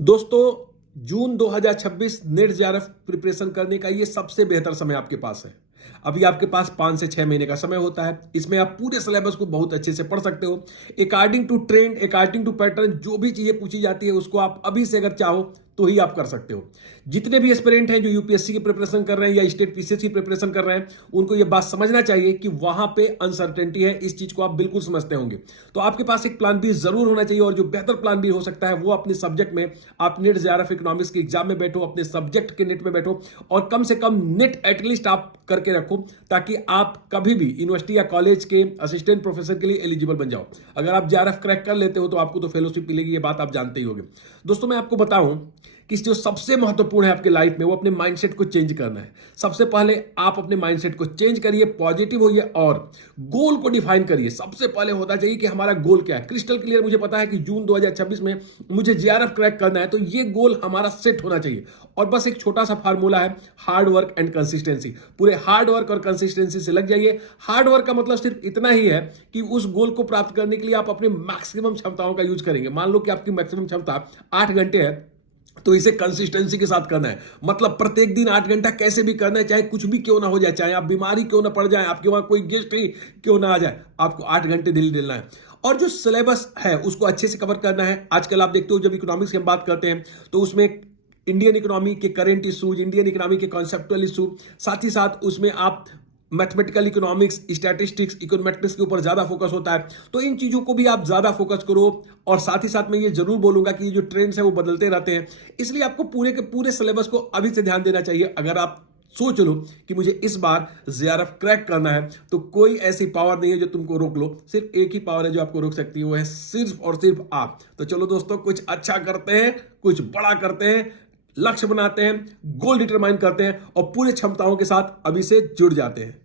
दोस्तों, जून 2026 net JRF preparation करने का ये सबसे बेहतर समय आपके पास है। अभी आपके पास 5 से 6 महीने का समय होता है। इसमें आप पूरे सिलेबस को बहुत अच्छे से पढ़ सकते हो। According to trend, according to pattern, जो भी चीजें पूछी जाती है उसको आप अभी से अगर चाहो तो ही आप कर सकते हो। जितने भी एस्पिरेंट हैं जो यूपीएससी की प्रिपरेशन कर रहे हैं या स्टेट पीसीएस की प्रिपरेशन कर रहे हैं, उनको यह बात समझना चाहिए कि वहां पे अनसर्टेनिटी है। इस चीज को आप बिल्कुल समझते होंगे। तो आपके पास एक प्लान बी जरूर होना चाहिए, और जो बेहतर प्लान बी हो सकता है वो अपने सब्जेक्ट में आप नेट जेआरएफ इकोनॉमिक्स के एग्जाम में बैठो, अपने सब्जेक्ट के नेट में बैठो, और कम से कम नेट एटलीस्ट आप करके रखो, ताकि आप कभी भी यूनिवर्सिटी या कॉलेज के असिस्टेंट प्रोफेसर के लिए एलिजिबल बन जाओ। अगर आप जेआरएफ क्रैक कर लेते हो तो आपको तो फेलोशिप मिलेगी, ये बात आप जानते ही होंगे। दोस्तों, मैं आपको बताऊं कि जो सबसे महत्वपूर्ण है आपके लाइफ में, वो अपने माइंडसेट को चेंज करना है। सबसे पहले आप अपने माइंडसेट को चेंज करिए, पॉजिटिव होइए और गोल को डिफाइन करिए। सबसे पहले होना चाहिए कि हमारा गोल क्या है, क्रिस्टल क्लियर। मुझे पता है कि जून 2026 में मुझे जेआरएफ क्रैक करना है, तो ये गोल हमारा सेट होना चाहिए। और बस एक छोटा सा फार्मूला है, हार्ड वर्क एंड कंसिस्टेंसी। पूरे हार्ड वर्क और कंसिस्टेंसी से लग जाइए। हार्ड वर्क का मतलब सिर्फ इतना ही है कि उस गोल को प्राप्त करने के लिए आप अपने मैक्सिमम क्षमताओं का यूज करेंगे। मान लो कि आपकी मैक्सिमम क्षमता 8 घंटे है, तो इसे कंसिस्टेंसी के साथ करना है। मतलब प्रत्येक दिन 8 घंटा कैसे भी करना है, चाहे कुछ भी क्यों ना हो जाए, चाहे आप बीमारी क्यों ना पड़ जाए, आपके वहां कोई गेस्ट ही क्यों ना आ जाए, आपको 8 घंटे दिल्ली देना है। और जो सिलेबस है उसको अच्छे से कवर करना है। आजकल आप देखते हो जब इकोनॉमिक्स की हम बात करते हैं तो उसमें इंडियन इकोनॉमी के करंट इशूज, इंडियन इकोनॉमी के कॉन्सेप्टुअल इशू, साथ ही साथ उसमें आप मैथमेटिकल इकोनॉमिक्स, स्टैटिस्टिक्स, इकोनॉमेट्रिक्स के ऊपर ज्यादा फोकस होता है। तो इन चीजों को भी आप ज्यादा फोकस करो। और साथ ही साथ मैं ये जरूर बोलूंगा कि ये जो ट्रेंड्स है वो बदलते रहते हैं, इसलिए आपको पूरे के पूरे सिलेबस को अभी से ध्यान देना चाहिए। अगर आप सोच लो कि मुझे इस बार जेआरएफ क्रैक करना है, तो कोई ऐसी पावर नहीं है जो तुमको रोक लो। सिर्फ एक ही पावर है जो आपको रोक सकती है, वो है सिर्फ और सिर्फ आप। तो चलो दोस्तों, कुछ अच्छा करते हैं, कुछ बड़ा करते हैं, लक्ष्य बनाते हैं, गोल डिटरमाइन करते हैं और पूरी क्षमताओं के साथ अभी से जुड़ जाते हैं।